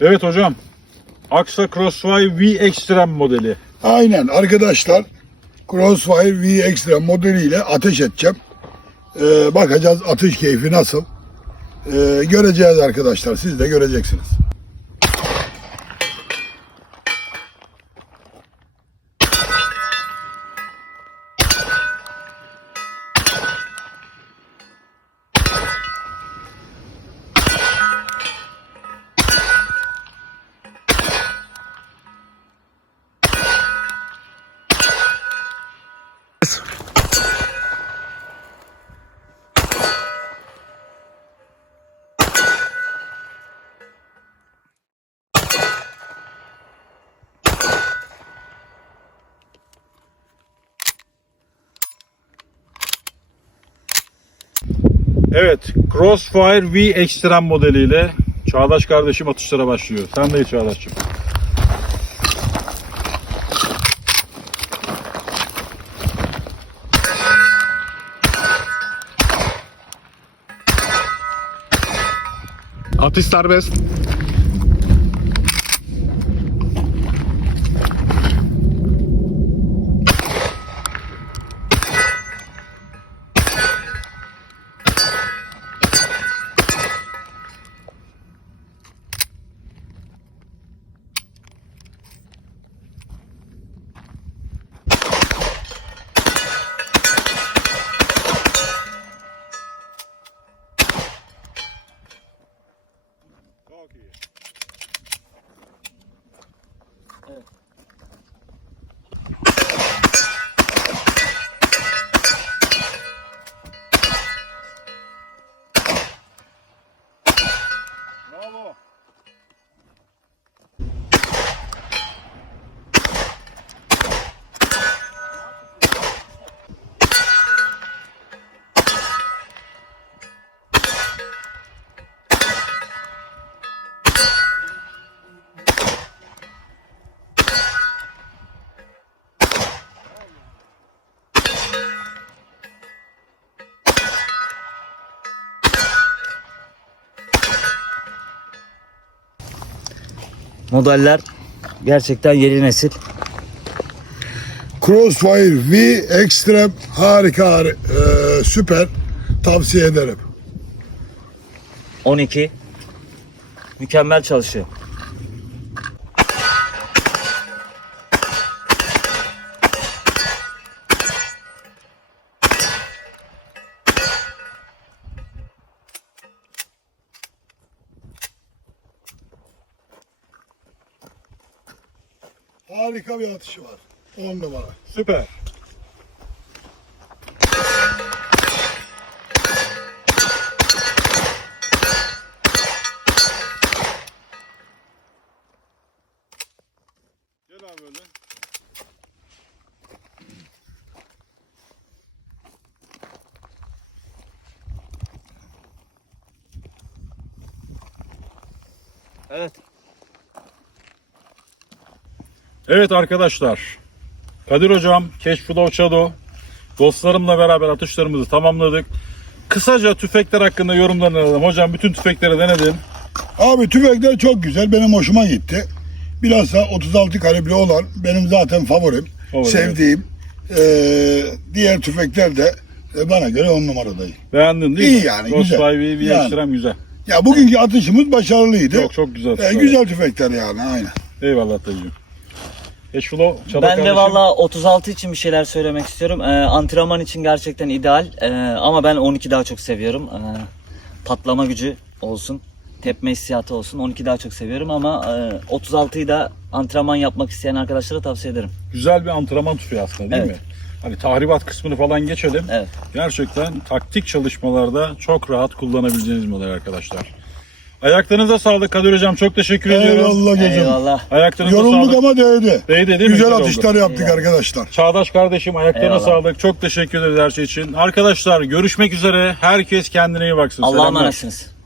Evet hocam. Aksa Crossfire V Extreme modeli. Aynen arkadaşlar Crossfire V Extra modeliyle ateş edeceğim. Ee, bakacağız atış keyfi nasıl. Ee, göreceğiz arkadaşlar. Siz de göreceksiniz. Evet. Crossfire V Extreme modeliyle Çağdaş kardeşim atışlara başlıyor. Sen de Çağdaş'cığım. Atış serbest. Yeah. Modeller gerçekten yeni nesil. Crossfire V Extreme harika, e, süper. Tavsiye ederim. 12. Mükemmel çalışıyor. Harika bir atışı var. 10 numara. Süper. Gel abi böyle. Evet. Evet arkadaşlar. Kadir Hocam, Cashflow Shadow dostlarımla beraber atışlarımızı tamamladık. Kısaca tüfekler hakkında yorumlarını alalım. Hocam bütün tüfekleri denedim. Abi tüfekler çok güzel. Benim hoşuma gitti. Bilhassa 36 kalibre olan benim zaten favorim. Favori, sevdiğim. Ee, diğer tüfekler de e, bana göre 10 numara değil. Beğendin değil İyi mi? yani, Crossfire güzel. V Yani. Extreme güzel. Ya bugünkü atışımız başarılıydı. Çok çok güzel. Ee, güzel tüfekler yani aynen. Eyvallah dayıcığım. Shadow Ben de kardeşim. valla 36 için bir şeyler söylemek istiyorum. Ee, antrenman için gerçekten ideal. Ee, ama ben 12 daha çok seviyorum. Ee, patlama gücü olsun. Tepme hissiyatı olsun. 12 daha çok seviyorum ama e, 36'yı da antrenman yapmak isteyen arkadaşlara tavsiye ederim. Güzel bir antrenman tüfeği aslında değil Evet. mi? Hani tahribat kısmını falan geçelim. Evet. Gerçekten taktik çalışmalarda çok rahat kullanabileceğiniz model arkadaşlar. Ayaklarınıza sağlık Kadir Hocam. Çok teşekkür ediyorum. Eyvallah gözüm. Eyvallah. Ayaklarınıza Yorulduk sağlık. ama değdi. Değdi değil mi? Güzel Güzel oldu. atışlar yaptık Eyvallah. arkadaşlar. Çağdaş kardeşim ayaklarına Eyvallah. sağlık. Çok teşekkür ederiz her şey için. Arkadaşlar görüşmek üzere. Herkes kendine iyi baksın. Allah'a Selamlar. emanetsiniz.